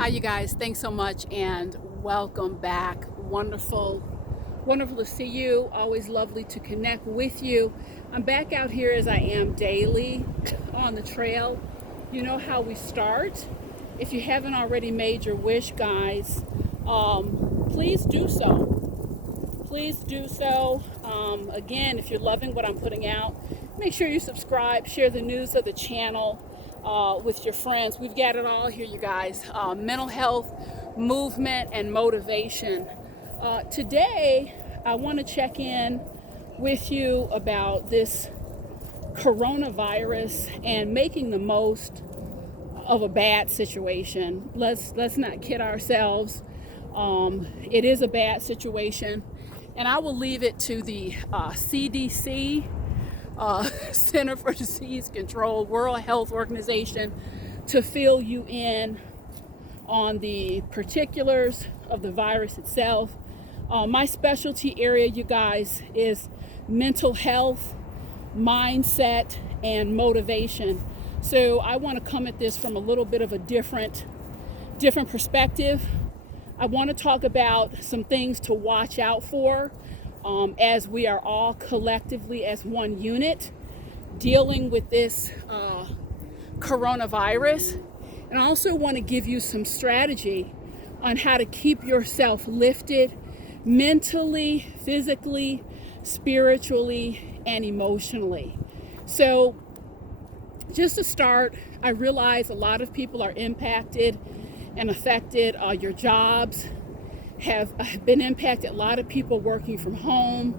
Hi, you guys. Thanks so much and welcome back. Wonderful to see you. Always lovely to connect with you. I'm back out here as I am daily on the trail. You know how we start. If you haven't already made your wish, guys, please do so. Please do so. Again, if you're loving what I'm putting out, make sure you subscribe, share the news of the channel with your friends. We've got it all here, you guys. Mental health, movement, and motivation. Today, I want to check in with you about this coronavirus and making the most of a bad situation. Let's not kid ourselves. It is a bad situation, and I will leave it to the CDC, Center for Disease Control, World Health Organization, to fill you in on the particulars of the virus itself. My specialty area, you guys, is mental health, mindset, and motivation. So I want to come at this from a little bit of a different perspective. I want to talk about some things to watch out for as we are all collectively as one unit dealing with this coronavirus. And I also want to give you some strategy on how to keep yourself lifted mentally, physically, spiritually, and emotionally. So just to start, I realize a lot of people are impacted and affected. Your jobs have been impacted. A lot of people working from home.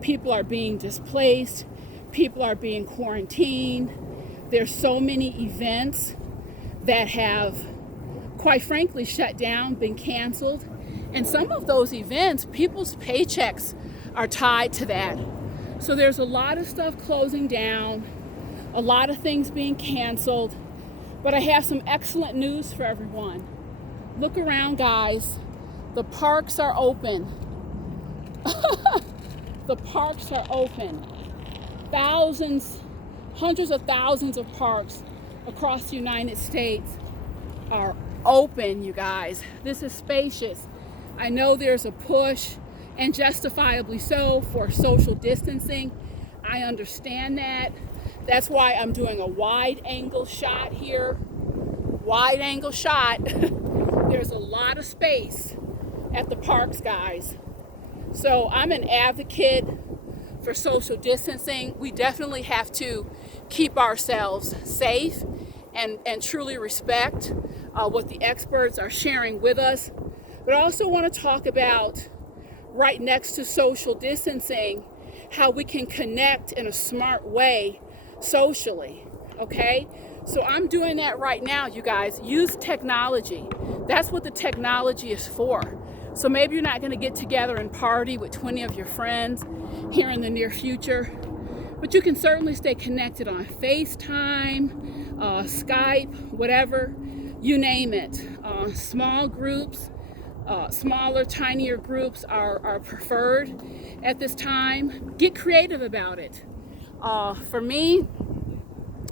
People are being displaced. People are being quarantined. There's so many events that have, quite frankly, shut down, been canceled. And some of those events, people's paychecks are tied to that. So there's a lot of stuff closing down, a lot of things being canceled. But I have some excellent news for everyone. Look around, guys. The parks are open. The parks are open. Thousands, hundreds of thousands of parks across the United States are open, you guys. This is spacious. I know there's a push, and justifiably so, for social distancing. I understand that. That's why I'm doing a wide angle shot here. Wide angle shot. There's a lot of space at the parks, guys. So I'm an advocate for social distancing. We definitely have to keep ourselves safe and truly respect what the experts are sharing with us. But I also want to talk about, right next to social distancing, how we can connect in a smart way socially, okay? So I'm doing that right now, you guys. Use technology. That's what the technology is for. So maybe you're not going to get together and party with 20 of your friends here in the near future, but you can certainly stay connected on FaceTime, Skype, whatever, you name it. Small groups, smaller, tinier groups are preferred at this time. Get creative about it. For me,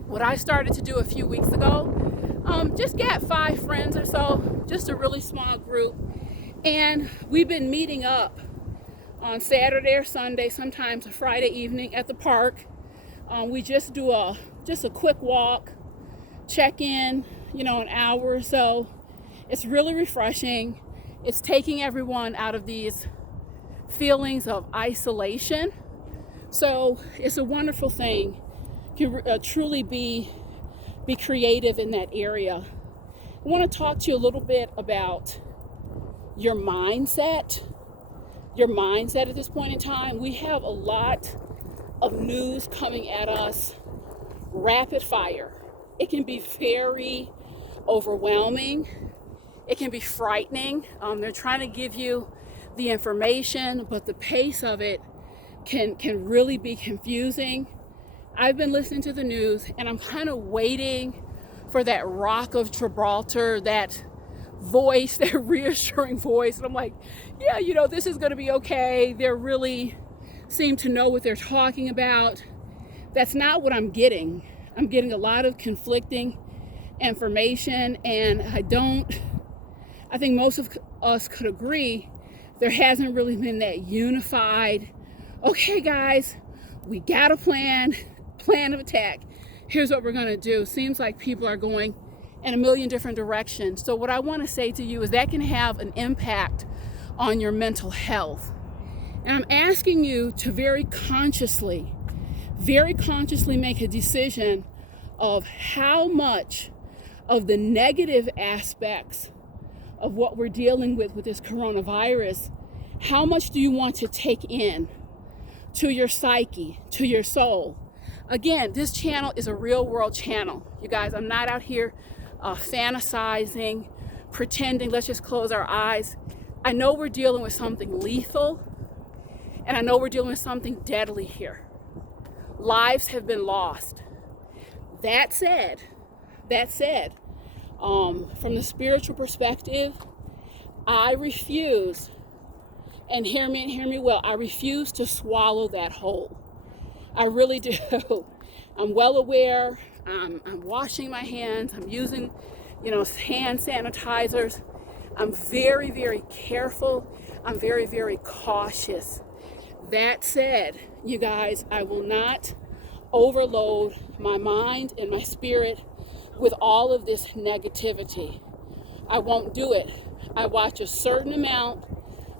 what I started to do a few weeks ago, just get 5 friends or so, just a really small group. And we've been meeting up on Saturday or Sunday, sometimes a Friday evening at the park. We just do a quick walk, check in, an hour or so. It's really refreshing. It's taking everyone out of these feelings of isolation. So it's a wonderful thing. You can truly be creative in that area. I want to talk to you a little bit about your mindset at this point in time. We have a lot of news coming at us rapid fire. It can be very overwhelming. It can be frightening. They're trying to give you the information, but the pace of it can really be confusing. I've been listening to the news, and I'm kind of waiting for that rock of Gibraltar, that voice, that reassuring voice. And I'm like, yeah, this is going to be okay. They really seem to know what they're talking about. That's not what I'm getting. I'm getting a lot of conflicting information, and I don't I think most of us could agree there hasn't really been that unified, okay guys, we got a plan of attack. Here's what we're gonna do. Seems like people are going in a million different directions. So what I wanna say to you is that can have an impact on your mental health. And I'm asking you to very consciously make a decision of how much of the negative aspects of what we're dealing with this coronavirus, how much do you want to take in to your psyche, to your soul? Again, this channel is a real world channel. You guys, I'm not out here fantasizing, pretending, let's just close our eyes. I know we're dealing with something lethal, and I know we're dealing with something deadly here. Lives have been lost. That said, from the spiritual perspective, I refuse, and hear me well, I refuse to swallow that whole. I really do. I'm well aware. I'm washing my hands. I'm using, hand sanitizers. I'm very, very careful. I'm very, very cautious. That said, you guys, I will not overload my mind and my spirit with all of this negativity. I won't do it. I watch a certain amount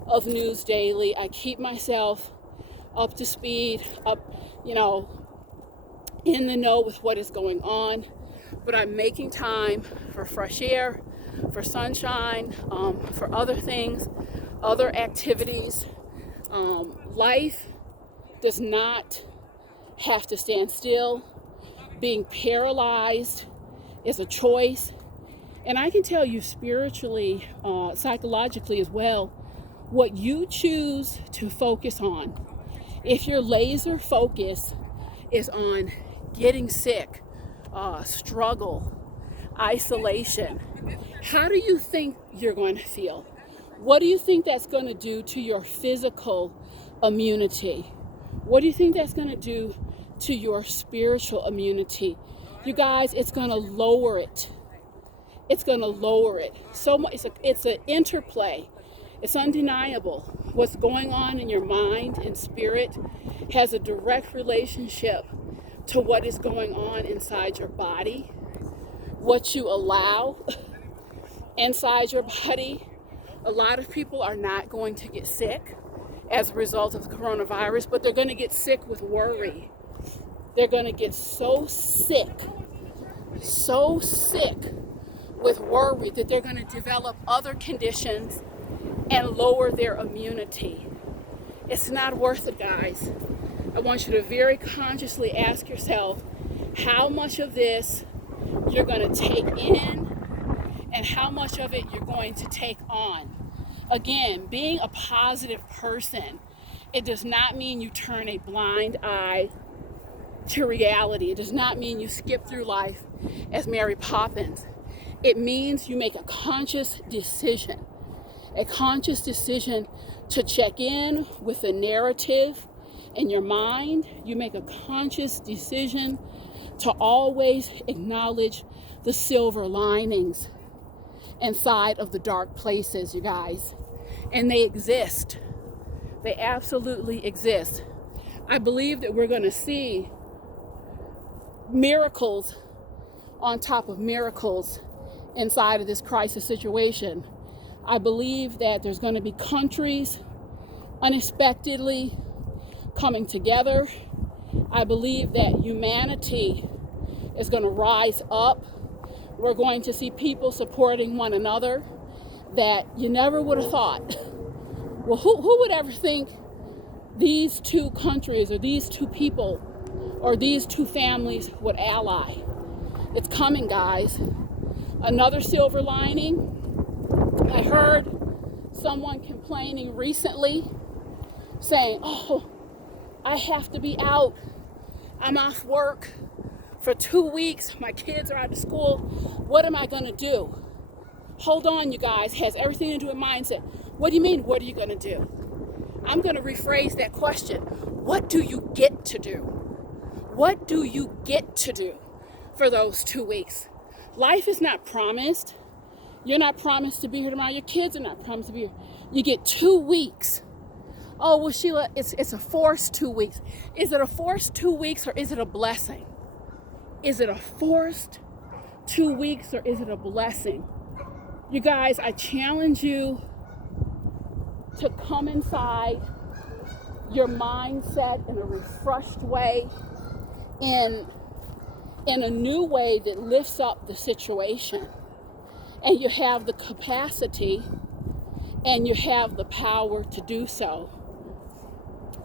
of news daily. I keep myself up to speed, in the know with what is going on. But I'm making time for fresh air, for sunshine, for other things, other activities. Life does not have to stand still. Being paralyzed is a choice. And I can tell you spiritually, psychologically as well, what you choose to focus on. If your laser focus is on getting sick, struggle, isolation, how do you think you're going to feel? What do you think that's going to do to your physical immunity? What do you think that's going to do to your spiritual immunity? You guys, it's going to lower it. It's going to lower it. So much. It's an interplay. It's undeniable. What's going on in your mind and spirit has a direct relationship to what is going on inside your body, what you allow inside your body. A lot of people are not going to get sick as a result of the coronavirus, but they're going to get sick with worry. They're going to get so sick with worry that they're going to develop other conditions and lower their immunity. It's not worth it, guys. I want you to very consciously ask yourself how much of this you're going to take in and how much of it you're going to take on. Again, being a positive person, it does not mean you turn a blind eye to reality. It does not mean you skip through life as Mary Poppins. It means you make a conscious decision to check in with the narrative in your mind. You make a conscious decision to always acknowledge the silver linings inside of the dark places, you guys. And they exist. They absolutely exist. I believe that we're going to see miracles on top of miracles inside of this crisis situation. I believe that there's going to be countries unexpectedly coming together. I believe that humanity is going to rise up. We're going to see people supporting one another that you never would have thought. Well, who would ever think these two countries or these two people or these two families would ally? It's coming, guys. Another silver lining. I heard someone complaining recently saying, oh, I have to be out. I'm off work for 2 weeks. My kids are out of school. What am I going to do? Hold on, you guys. It has everything to do with mindset. What do you mean, what are you going to do? I'm going to rephrase that question. What do you get to do? What do you get to do for those 2 weeks? Life is not promised. You're not promised to be here tomorrow. Your kids are not promised to be here. You get 2 weeks. Oh, well, Sheila, it's a forced 2 weeks. Is it a forced 2 weeks or is it a blessing? Is it a forced 2 weeks or is it a blessing? You guys, I challenge you to come inside your mindset in a refreshed way, in a new way that lifts up the situation. And you have the capacity and you have the power to do so.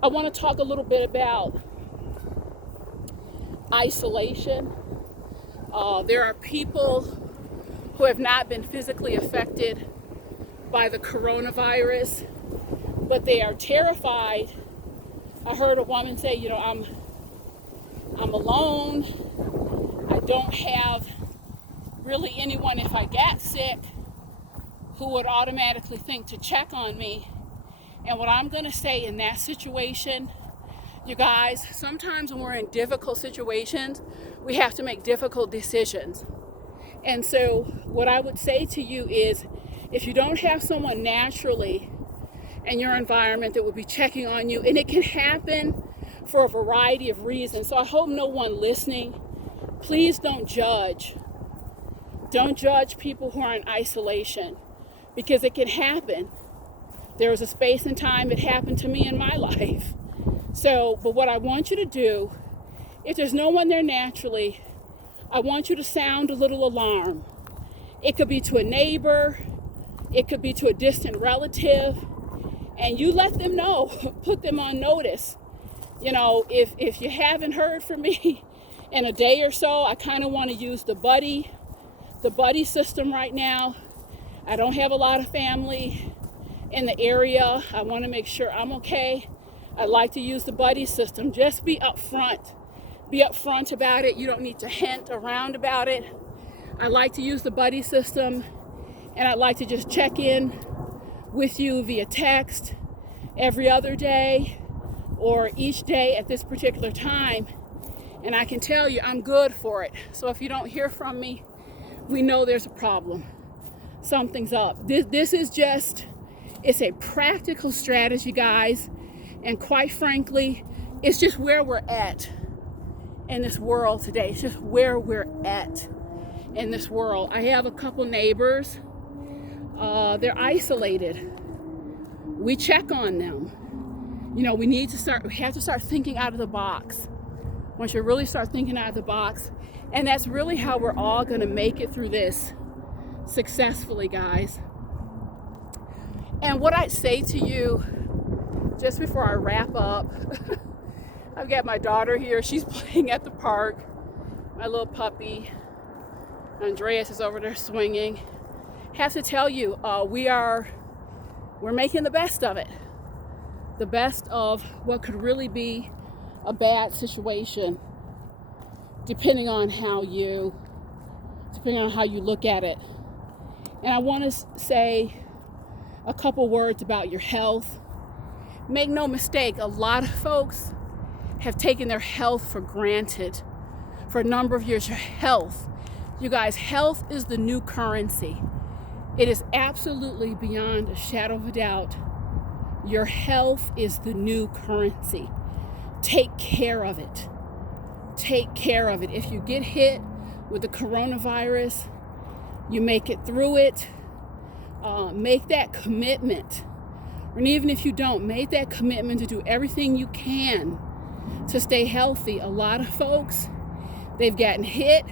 I want to talk a little bit about isolation. There are people who have not been physically affected by the coronavirus, but they are terrified. I heard a woman say, I'm alone. I don't have really anyone, if I got sick, who would automatically think to check on me. And what I'm going to say in that situation, you guys, sometimes when we're in difficult situations, we have to make difficult decisions. And so what I would say to you is, if you don't have someone naturally in your environment that will be checking on you, and it can happen for a variety of reasons. So I hope no one listening, please don't judge. Don't judge people who are in isolation, because it can happen. There was a space and time it happened to me in my life. So, but what I want you to do, if there's no one there naturally, I want you to sound a little alarm. It could be to a neighbor, it could be to a distant relative, and you let them know, put them on notice. If you haven't heard from me in a day or so, I kind of want to use the buddy system right now. I don't have a lot of family in the area. I want to make sure I'm okay. I like to use the buddy system. Just be upfront. Be upfront about it. You don't need to hint around about it. I like to use the buddy system, and I like to just check in with you via text every other day or each day at this particular time. And I can tell you I'm good for it. So if you don't hear from me, we know there's a problem. Something's up. This is just, it's a practical strategy, guys. And quite frankly, it's just where we're at in this world today. It's just where we're at in this world. I have a couple neighbors. They're isolated. We check on them. We have to start thinking out of the box. Once you really start thinking out of the box, and that's really how we're all going to make it through this successfully, guys. And what I'd say to you, just before I wrap up, I've got my daughter here. She's playing at the park. My little puppy, Andreas, is over there swinging. Have to tell you, we're making the best of it. The best of what could really be a bad situation, depending on how you look at it. And I want to say a couple words about your health. Make no mistake, a lot of folks have taken their health for granted for a number of years. Your health, you guys, health is the new currency. It is absolutely beyond a shadow of a doubt. Your health is the new currency. Take care of it. Take care of it. If you get hit with the coronavirus, you make it through it. Make that commitment. And even if you don't, make that commitment to do everything you can to stay healthy. A lot of folks, they've gotten hit,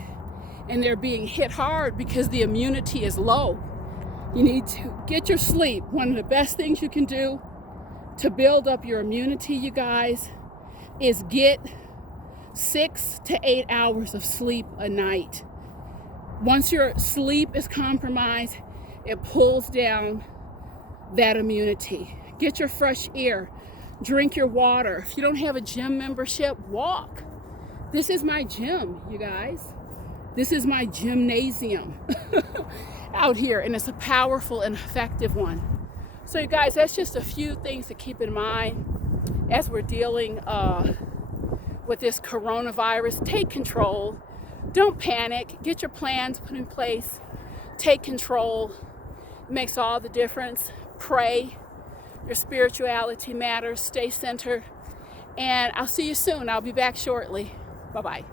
and they're being hit hard because the immunity is low. You need to get your sleep. One of the best things you can do to build up your immunity, you guys, is get 6 to 8 hours of sleep a night. Once your sleep is compromised, it pulls down that immunity. Get your fresh air. Drink your water. If you don't have a gym membership, walk. This is my gym, you guys. This is my gymnasium out here, and it's a powerful and effective one. So you guys, that's just a few things to keep in mind as we're dealing with this coronavirus. Take control. Don't panic. Get your plans put in place. Take control. It makes all the difference. Pray. Your spirituality matters. Stay centered. And I'll see you soon. I'll be back shortly. Bye-bye.